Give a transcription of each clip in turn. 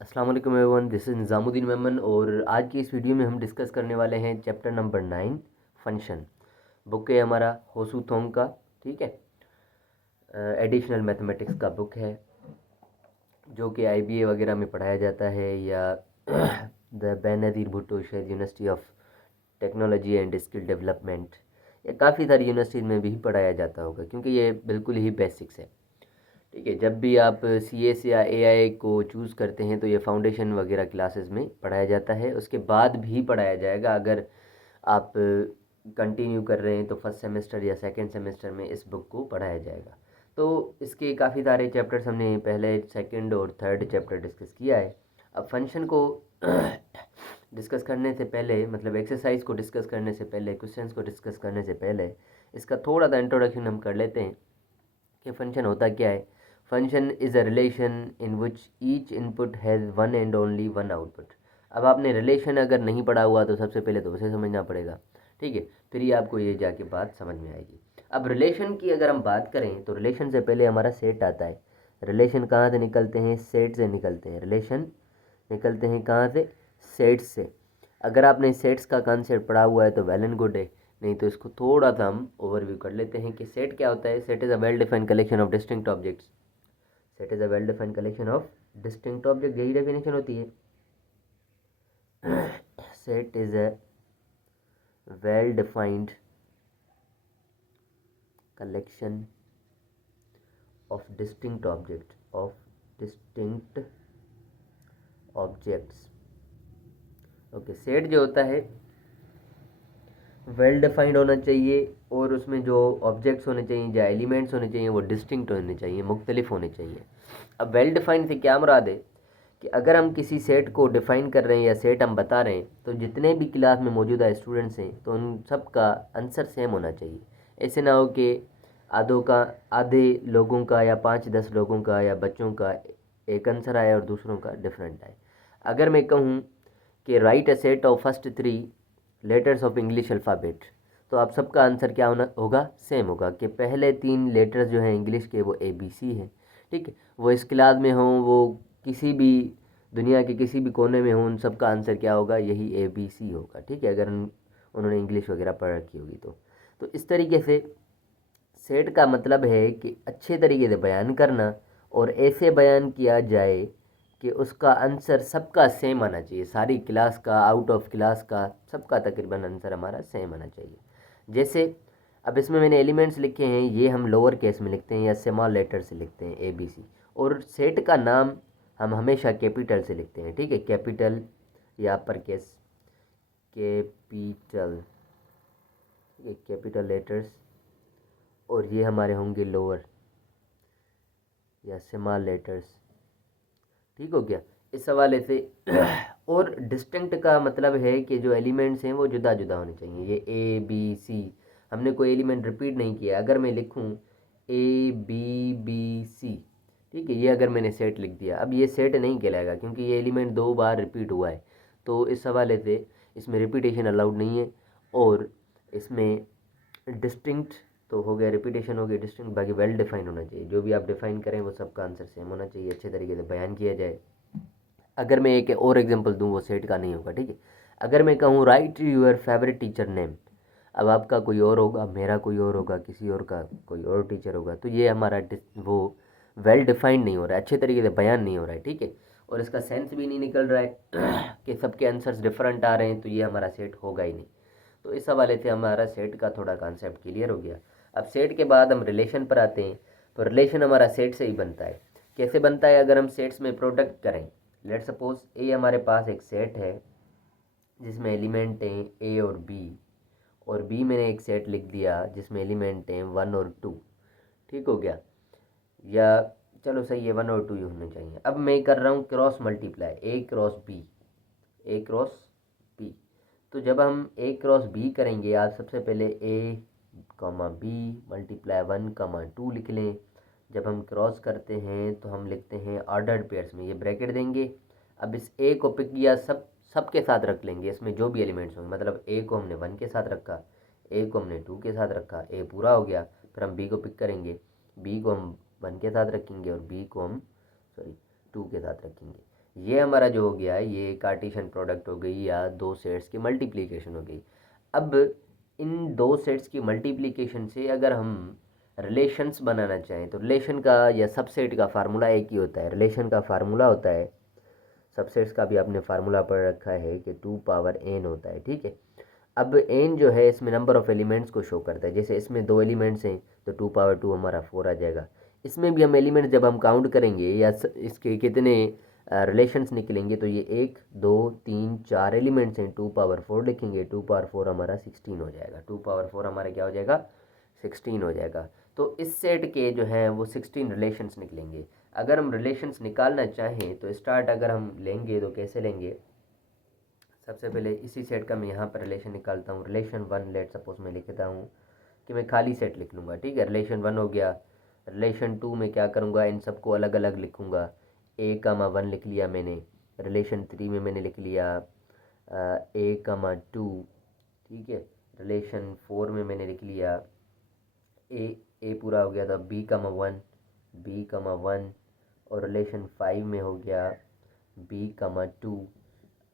अस्सलाम वालेकुम everyone, this is Nizamuddin Memon और आज की इस वीडियो में हम डिस्कस करने वाले हैं चैप्टर नंबर 9 फंक्शन। बुक है हमारा होसू थोंग का, ठीक है। एडिशनल मैथमेटिक्स का बुक है जो कि आईबीए वगैरह में पढ़ाया जाता है या द बेनज़ीर भुट्टो शायद university of technology and skill development या काफ़ी सारी यूनिवर्सिटीज़ में भी पढ़ाया जाता होगा क्योंकि ये बिल्कुल ही बेसिक्स है। ठीक है, जब भी आप सीएस या एआई को चूज़ करते हैं तो ये फाउंडेशन वगैरह क्लासेस में पढ़ाया जाता है, उसके बाद भी पढ़ाया जाएगा। अगर आप कंटिन्यू कर रहे हैं तो फर्स्ट सेमेस्टर या सेकंड सेमेस्टर में इस बुक को पढ़ाया जाएगा। तो इसके काफ़ी सारे चैप्टर्स हमने पहले सेकंड और थर्ड चैप्टर डिस्कस किया है। अब फंक्शन को डिस्कस करने से पहले, मतलब एक्सरसाइज को डिस्कस करने से पहले, क्वेश्चंस को डिस्कस करने से पहले इसका थोड़ा सा इंट्रोडक्शन हम कर लेते हैं कि फंक्शन होता क्या है। Function is a relation in which each input has one and only one output. अब आपने रिलेशन अगर नहीं पढ़ा हुआ तो सबसे पहले तो उसे समझना पड़ेगा, ठीक है, फिर ही आपको ये जाके बात समझ में आएगी। अब रिलेशन की अगर हम बात करें तो रिलेशन से पहले हमारा सेट आता है। रिलेशन कहाँ से निकलते हैं? सेट से निकलते हैं। रिलेशन निकलते हैं कहाँ से? सेट्स से। अगर आपने सेट्स का कॉन्सेप्ट पढ़ा हुआ है तो वेल एंड गुड है, नहीं तो इसको थोड़ा सा हम ओवरव्यू कर लेते हैं कि सेट क्या होता है। Set is a well defined collection of distinct objects. Set is a well defined collection of distinct object, यही डेफिनेशन होती है। Set is a well defined collection of distinct objects. Okay, set जो होता है well defined होना चाहिए और उसमें जो ऑब्जेक्ट्स होने चाहिए या एलिमेंट्स होने चाहिए वो डिस्टिंक्ट होने चाहिए, मुख्तलिफ होने चाहिए। अब वेल डिफाइंड से क्या मुराद है कि अगर हम किसी सेट को डिफ़ाइन कर रहे हैं या सेट हम बता रहे हैं तो जितने भी क्लास में मौजूदा स्टूडेंट्स हैं तो उन सब का आंसर सेम होना चाहिए। ऐसे ना हो कि आधे लोगों का या 5-10 लोगों का या बच्चों का एक आंसर आए और दूसरों का डिफरेंट आए। अगर मैं कहूँ कि right a set of first 3 letters of English alphabet, तो आप सबका आंसर क्या होना होगा? सेम होगा कि पहले 3 लेटर्स जो हैं इंग्लिश के वो ABC हैं, ठीक है। वो इस क्लास में हों, वो किसी भी दुनिया के किसी भी कोने में हों, उन सब का आंसर क्या होगा? यही ABC होगा, ठीक है, अगर उन्होंने इंग्लिश वगैरह पढ़ रखी होगी तो इस तरीके से सेट का मतलब है कि अच्छे तरीके से बयान करना और ऐसे बयान किया जाए कि उसका आंसर सबका सेम आना चाहिए, सारी क्लास का, आउट ऑफ क्लास का, सबका तकरीबन आंसर हमारा सेम आना चाहिए। जैसे अब इसमें मैंने एलिमेंट्स लिखे हैं, ये हम लोअर केस में लिखते हैं या स्मॉल लेटर से लिखते हैं ABC, और सेट का नाम हम हमेशा कैपिटल से लिखते हैं, ठीक है, कैपिटल या अपर केस, कैपिटल, ठीक है, कैपिटल लेटर्स, और ये हमारे होंगे लोअर या स्मॉल लेटर्स। ठीक हो गया इस हवाले से। और डिस्टिंक्ट का मतलब है कि जो एलिमेंट्स हैं वो जुदा जुदा होने चाहिए। ये ABC, हमने कोई एलिमेंट रिपीट नहीं किया। अगर मैं लिखूं ABBC, ठीक है, ये अगर मैंने सेट लिख दिया, अब ये सेट नहीं कहलाएगा क्योंकि ये एलिमेंट 2 बार रिपीट हुआ है। तो इस हवाले से इसमें रिपीटेशन अलाउड नहीं है। और इसमें डिस्टिंक्ट तो हो गया, रिपीटेशन हो गई, डिस्टिंक्ट, बाकी वेल डिफाइन होना चाहिए। जो भी आप डिफाइन करें वो सबका आंसर सेम होना चाहिए, अच्छे तरीके से बयान किया जाए। अगर मैं एक और एग्जांपल दूं वो सेट का नहीं होगा, ठीक है। अगर मैं कहूँ write your favourite teacher name, अब आपका कोई और होगा, मेरा कोई और होगा, किसी और का कोई और टीचर होगा, तो ये हमारा वो वेल डिफाइंड नहीं हो रहा है, अच्छे तरीके से बयान नहीं हो रहा है, ठीक है, और इसका सेंस भी नहीं निकल रहा है कि सबके आंसर्स डिफरेंट आ रहे हैं, तो ये हमारा सेट होगा ही नहीं। तो इस हवाले से हमारा सेट का थोड़ा कॉन्सेप्ट क्लियर हो गया। अब सेट के बाद हम रिलेशन पर आते हैं। तो रिलेशन हमारा सेट से ही बनता है। कैसे बनता है? अगर हम सेट्स में प्रोडक्ट करें, लेट सपोज ए हमारे पास एक सेट है जिसमें एलिमेंट हैं A और B, और B मैंने एक सेट लिख दिया जिसमें एलिमेंट हैं 1 और 2, ठीक हो गया, या चलो सही है 1 और 2 ही होने चाहिए। अब मैं कर रहा हूँ cross multiply, A cross B, A cross B। तो जब हम A क्रॉस B करेंगे, आप सबसे पहले A, B मल्टीप्लाई 1, 2 लिख लें। जब हम क्रॉस करते हैं तो हम लिखते हैं ऑर्डर्ड पेयर्स में, ये ब्रैकेट देंगे। अब इस A को पिक किया, सबके साथ रख लेंगे, इसमें जो भी एलिमेंट्स होंगे, मतलब A को हमने 1 के साथ रखा, A को हमने 2 के साथ रखा, A पूरा हो गया। फिर हम B को पिक करेंगे, B को हम 1 के साथ रखेंगे और B को हम 2 के साथ रखेंगे। ये हमारा जो हो गया ये कार्टेशियन प्रोडक्ट हो गई या दो सेट्स की मल्टीप्लिकेशन हो गई। अब इन दो सेट्स की मल्टीप्लिकेशन से अगर हम रिलेशंस बनाना चाहें तो रिलेशन का या सबसेट का फार्मूला एक ही होता है। रिलेशन का फार्मूला होता है, सबसेट्स का भी आपने फार्मूला पढ़ रखा है कि 2 पावर n होता है, ठीक है। अब n जो है इसमें नंबर ऑफ़ एलिमेंट्स को शो करता है। जैसे इसमें 2 एलिमेंट्स हैं तो 2 पावर 2 हमारा 4 आ जाएगा। इसमें भी हम एलिमेंट्स जब हम काउंट करेंगे या इसके कितने रिलेशंस निकलेंगे तो ये 1 2 3 4 एलिमेंट्स हैं, 2 पावर 4 लिखेंगे, 2 पावर 4 हमारा 16 हो जाएगा। 2 पावर 4 हमारा क्या हो जाएगा, 16 हो जाएगा। तो इस सेट के जो हैं वो 16 रिलेशंस निकलेंगे। अगर हम रिलेशंस निकालना चाहें तो स्टार्ट अगर हम लेंगे तो कैसे लेंगे, सबसे पहले इसी सेट का मैं यहाँ पर रिलेशन निकालता हूँ। रिलेशन 1 लेट सपोज मैं लिखता हूँ कि मैं खाली सेट लिख लूँगा, ठीक है। रिलेशन 1 हो गया। रिलेशन 2 में क्या करूँगा, इन सबको अलग अलग लिखूँगा। ए कामा 1 लिख लिया मैंने। रिलेशन 3 में मैंने लिख लिया ए कामा 2, ठीक है। रिलेशन 4 में मैंने लिख लिया ए पूरा हो गया था बी कामा 1, बी कामा 1। और रिलेशन 5 में हो गया बी कामा 2।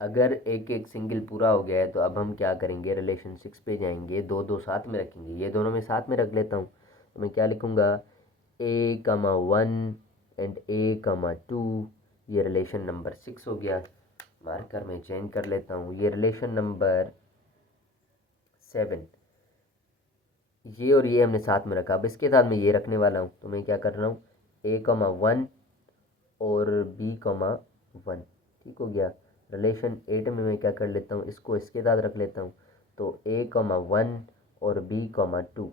अगर एक एक सिंगल पूरा हो गया है तो अब हम क्या करेंगे, रिलेशन 6 पे जाएंगे, दो दो साथ में रखेंगे। ये दोनों में साथ में रख लेता हूँ तो मैं क्या लिखूँगा, ए कामा 1 एंड ए कामा 2। ये रिलेशन नंबर 6 हो गया। मार्कर में चेंज कर लेता हूँ। ये रिलेशन नंबर 7, ये और ये हमने साथ में रखा। अब इसके साथ मैं ये रखने वाला हूँ तो मैं क्या कर रहा हूँ, ए कामा 1 और बी कामा 1, ठीक हो गया। रिलेशन 8 में मैं क्या कर लेता हूँ, इसको इसके साथ रख लेता हूँ तो ए कामा 1 और बी कामा 2,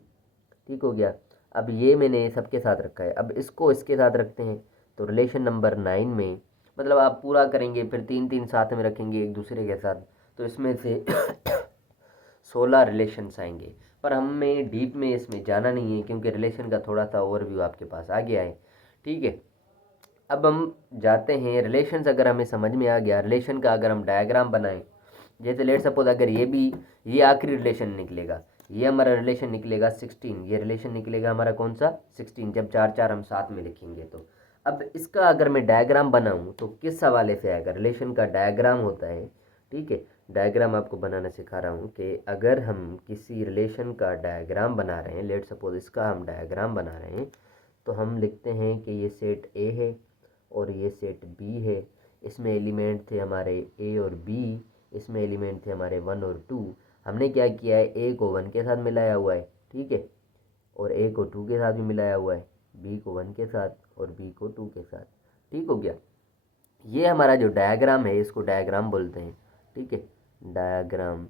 ठीक हो गया। अब ये मैंने सबके साथ रखा है, अब इसको इसके साथ रखते हैं तो रिलेशन नंबर 9 में, मतलब आप पूरा करेंगे फिर तीन तीन साथ में रखेंगे एक दूसरे के साथ, तो इसमें से 16 रिलेशंस आएंगे। पर हमें डीप में इसमें जाना नहीं है क्योंकि रिलेशन का थोड़ा सा ओवरव्यू आपके पास आ गया है, ठीक है। अब हम जाते हैं रिलेशंस। अगर हमें समझ में आ गया रिलेशन का, अगर हम डायग्राम बनाएं, जैसे लेट सपोज अगर ये आखिरी रिलेशन निकलेगा, ये हमारा रिलेशन निकलेगा 16, ये रिलेशन निकलेगा हमारा कौन सा 16, जब चार चार हम साथ में लिखेंगे तो। अब इसका अगर मैं डायग्राम बनाऊं तो किस हवाले से आएगा, रिलेशन का डायग्राम होता है, ठीक है। डायग्राम आपको बनाना सिखा रहा हूँ कि अगर हम किसी रिलेशन का डायग्राम बना रहे हैं, लेट सपोज इसका हम डायग्राम बना रहे हैं, तो हम लिखते हैं कि ये सेट ए है और ये सेट बी है। इसमें एलिमेंट थे हमारे ए और बी, इसमें एलिमेंट थे हमारे 1 और 2। हमने क्या किया है, ए को 1 के साथ मिलाया हुआ है, ठीक है, और ए को 2 के साथ भी मिलाया हुआ है, बी को 1 के साथ और बी को 2 के साथ, ठीक हो गया। ये हमारा जो डायग्राम है इसको डायग्राम बोलते हैं, ठीक है, डायग्राम।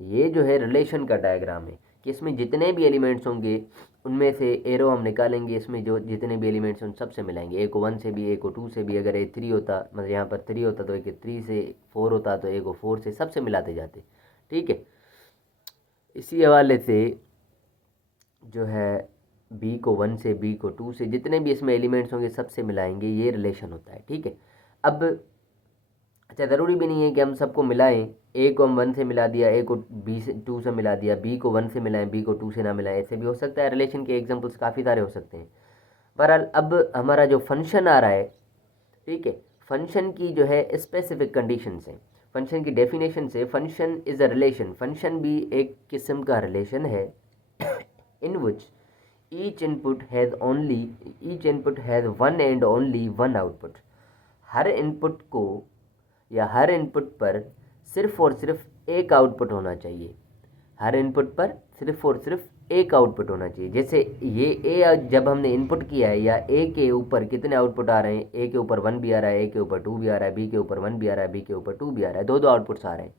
ये जो है रिलेशन का डायग्राम है कि इसमें जितने भी एलिमेंट्स होंगे उनमें से एरो हम निकालेंगे, इसमें जो जितने भी एलिमेंट्स उन सब से मिलाएंगे। ए को 1 से भी, ए को 2 से भी, अगर ए 3 होता, मतलब यहाँ पर 3 होता तो ए को 3 से, 4 होता तो ए को 4 से, सबसे मिलाते जाते, ठीक है। इसी हवाले से जो है बी को 1 से, बी को 2 से, जितने भी इसमें एलिमेंट्स होंगे सबसे मिलाएंगे, ये रिलेशन होता है, ठीक है। अब अच्छा, ज़रूरी भी नहीं है कि हम सबको मिलाएं। ए को हम 1 से मिला दिया, ए को बी से 2 से मिला दिया, बी को 1 से मिलाएं, बी को 2 से ना मिलाएं, ऐसे भी हो सकता है। रिलेशन के एग्जांपल्स काफ़ी सारे हो सकते हैं। बहरहाल अब हमारा जो फंक्शन आ रहा है, ठीक है, फंक्शन की जो है स्पेसिफिक कंडीशंस हैं। फंक्शन की डेफिनेशन से, function is a relation, function भी एक किस्म का रिलेशन है in which each input has one and only one output. हर इनपुट को या हर इनपुट पर सिर्फ और सिर्फ एक आउटपुट होना चाहिए। हर इनपुट पर सिर्फ और सिर्फ एक आउटपुट होना चाहिए। जैसे ये ए जब हमने इनपुट किया है, या ए के ऊपर कितने आउटपुट आ रहे हैं, ए के ऊपर 1 भी आ रहा है, ए के ऊपर 2 भी आ रहा है, बी के ऊपर 1 भी आ रहा है, बी के ऊपर 2 भी आ रहा है, दो दो आउटपुट्स आ रहे हैं,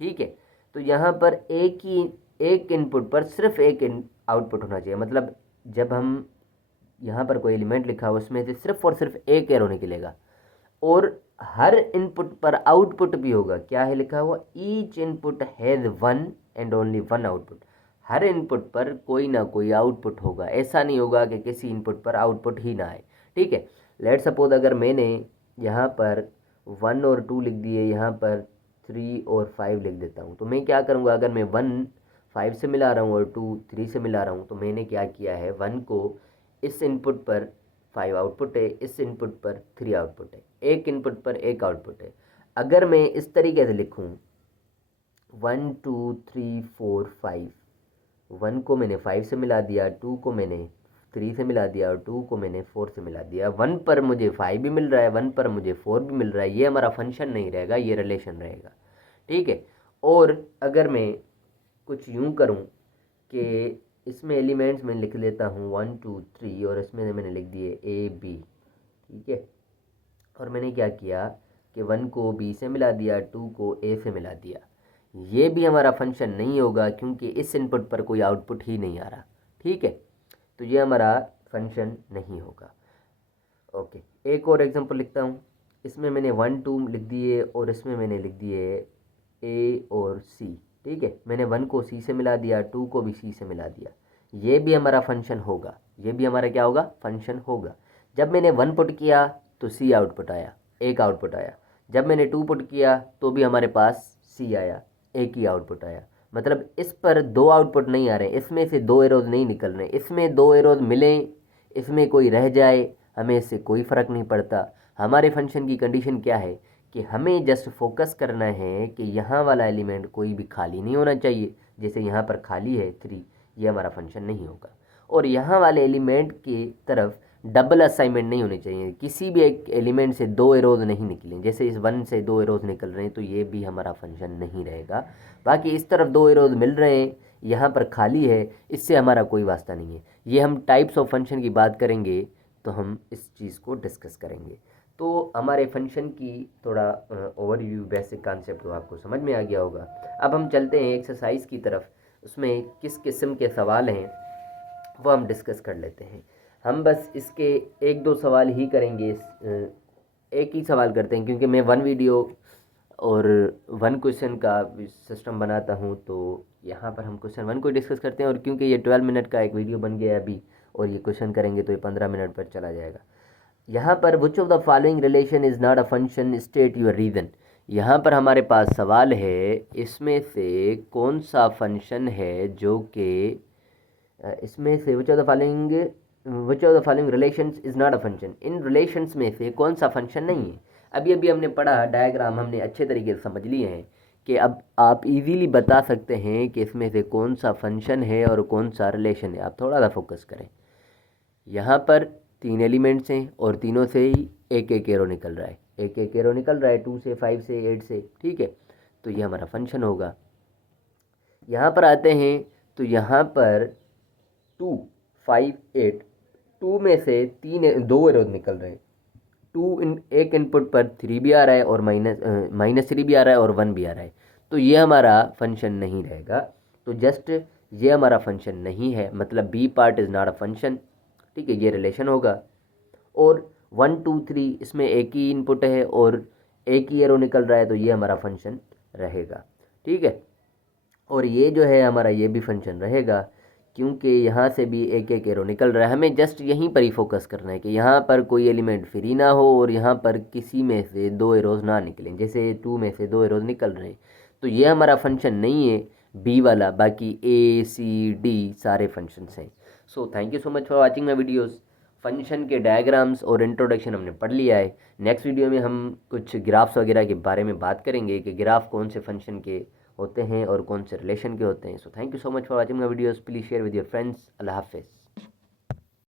ठीक है। तो यहाँ पर एक इनपुट पर सिर्फ एक आउटपुट होना चाहिए। मतलब जब हम यहाँ पर कोई एलिमेंट लिखा हो उसमें से सिर्फ और सिर्फ एक एरो निकलेगा, और हर इनपुट पर आउटपुट भी होगा। क्या है लिखा हुआ, each input has one and only one output. हर इनपुट पर कोई ना कोई आउटपुट होगा, ऐसा नहीं होगा कि किसी इनपुट पर आउटपुट ही ना आए, ठीक है। लेट सपोज अगर मैंने यहाँ पर 1 और 2 लिख दिए, यहाँ पर 3 और 5 लिख देता हूँ, तो मैं क्या करूँगा, अगर मैं 1 5 से मिला रहा हूँ और 2 3 से मिला रहा हूँ, तो मैंने क्या किया है, 1 को इस इनपुट पर 5 आउटपुट है, इस इनपुट पर 3 आउटपुट है, एक इनपुट पर एक आउटपुट है। अगर मैं इस तरीके से लिखूँ 1 2 3 4 5, 1 को मैंने 5 से मिला दिया, 2 को मैंने 3 से मिला दिया और 2 को मैंने 4 से मिला दिया। 1 पर मुझे 5 भी मिल रहा है, 1 पर मुझे 4 भी मिल रहा है। ये हमारा फंक्शन नहीं रहेगा, ये रिलेशन रहेगा, ठीक है। और अगर मैं कुछ यूँ करूँ कि इसमें एलिमेंट्स मैं लिख लेता हूँ 1 2 3 और इसमें मैंने लिख दिए ए बी, ठीक है। और मैंने क्या किया कि 1 को बी से मिला दिया, 2 को ए से मिला दिया। ये भी हमारा फंक्शन नहीं होगा क्योंकि इस इनपुट पर कोई आउटपुट ही नहीं आ रहा, ठीक है। तो ये हमारा फंक्शन नहीं होगा। ओके, एक और एग्जांपल लिखता हूँ। इसमें मैंने 1 2 लिख दिए और इसमें मैंने लिख दिए ए और सी, ठीक है। मैंने 1 को सी से मिला दिया, 2 को भी सी से मिला दिया। ये भी हमारा फंक्शन होगा, ये भी हमारा क्या होगा, फंक्शन होगा। जब मैंने 1 पुट किया तो सी आउटपुट आया, एक आउटपुट आया। जब मैंने 2 पुट किया तो भी हमारे पास सी आया, एक ही आउटपुट आया। मतलब इस पर 2 आउटपुट नहीं आ रहे, इसमें से 2 एरोज नहीं निकल रहे। इसमें 2 एरोज मिलें, इसमें कोई रह जाए, हमें इससे कोई फ़र्क नहीं पड़ता। हमारे फंक्शन की कंडीशन क्या है कि हमें जस्ट फोकस करना है कि यहाँ वाला एलिमेंट कोई भी खाली नहीं होना चाहिए। जैसे यहाँ पर खाली है 3, ये हमारा फंक्शन नहीं होगा। और यहाँ वाले एलिमेंट की तरफ डबल असाइनमेंट नहीं होनी चाहिए। किसी भी एक एलिमेंट से 2 एरोज नहीं निकलें, जैसे इस 1 से 2 एरोज निकल रहे हैं तो ये भी हमारा फंक्शन नहीं रहेगा। बाकी इस तरफ 2 एरोज मिल रहे हैं, यहाँ पर खाली है, इससे हमारा कोई वास्ता नहीं है। ये हम टाइप्स ऑफ फंक्शन की बात करेंगे तो हम इस चीज़ को डिस्कस करेंगे। तो हमारे फंक्शन की थोड़ा ओवरव्यू, बेसिक कॉन्सेप्ट तो आपको समझ में आ गया होगा। अब हम चलते हैं एक्सरसाइज की तरफ। उसमें किस किस्म के सवाल हैं वो हम डिस्कस कर लेते हैं। हम बस इसके 1-2 सवाल ही करेंगे। एक ही सवाल करते हैं क्योंकि मैं 1 वीडियो और 1 क्वेश्चन का सिस्टम बनाता हूँ, तो यहाँ पर हम क्वेश्चन 1 को डिस्कस करते हैं। और क्योंकि ये 12 मिनट का एक वीडियो बन गया है अभी और ये क्वेश्चन करेंगे तो ये 15 मिनट पर चला जाएगा। यहाँ पर which of the following relation is not a function, state your reason. यहाँ पर हमारे पास सवाल है, इसमें से कौन सा फंक्शन है जो कि इसमें से which of the following relations is not a function, in relations में से कौन सा फंक्शन नहीं है। अभी अभी हमने पढ़ा, डायग्राम हमने अच्छे तरीके से समझ लिए हैं कि अब आप इजीली बता सकते हैं कि इसमें से कौन सा फंक्शन है और कौन सा रिलेशन है। आप थोड़ा सा फोकस करें। यहाँ पर 3 एलिमेंट्स हैं और तीनों से ही एक एक एरो निकल रहा है, एक एक एरो निकल रहा है, 2 से 5 से 8 से, ठीक है। तो ये हमारा फंक्शन होगा। यहाँ पर आते हैं तो यहाँ पर 2 5 8, 2 में से 2 एरोज निकल रहे हैं। एक इनपुट पर 3 भी आ रहा है और -3 भी आ रहा है और 1 भी आ रहा है। तो ये हमारा फंक्शन नहीं रहेगा। तो जस्ट ये हमारा फंक्शन नहीं है, मतलब B part is not a function, ठीक है। ये रिलेशन होगा। और 1 2 3 इसमें एक ही इनपुट है और एक ही एरो निकल रहा है, तो ये हमारा फंक्शन रहेगा, ठीक है। और ये जो है हमारा, ये भी फंक्शन रहेगा क्योंकि यहाँ से भी एक एक एरो निकल रहा है। हमें जस्ट यहीं पर ही फोकस करना है कि यहाँ पर कोई एलिमेंट फ्री ना हो और यहाँ पर किसी में से 2 एरोज ना निकलें। जैसे 2 में से 2 एरोज निकल रहे हैं तो ये हमारा फंक्शन नहीं है बी वाला, बाकी ए सी डी सारे फंक्शंस हैं। So thank you so much for watching my videos. Function के डायग्राम्स और इंट्रोडक्शन हमने पढ़ लिया है। नेक्स्ट वीडियो में हम कुछ ग्राफ्स वगैरह के बारे में बात करेंगे कि ग्राफ कौन से फंक्शन के होते हैं और कौन से रिलेशन के होते हैं। So thank you so much for watching my videos. Please share with your friends. अल्लाह हाफिज़।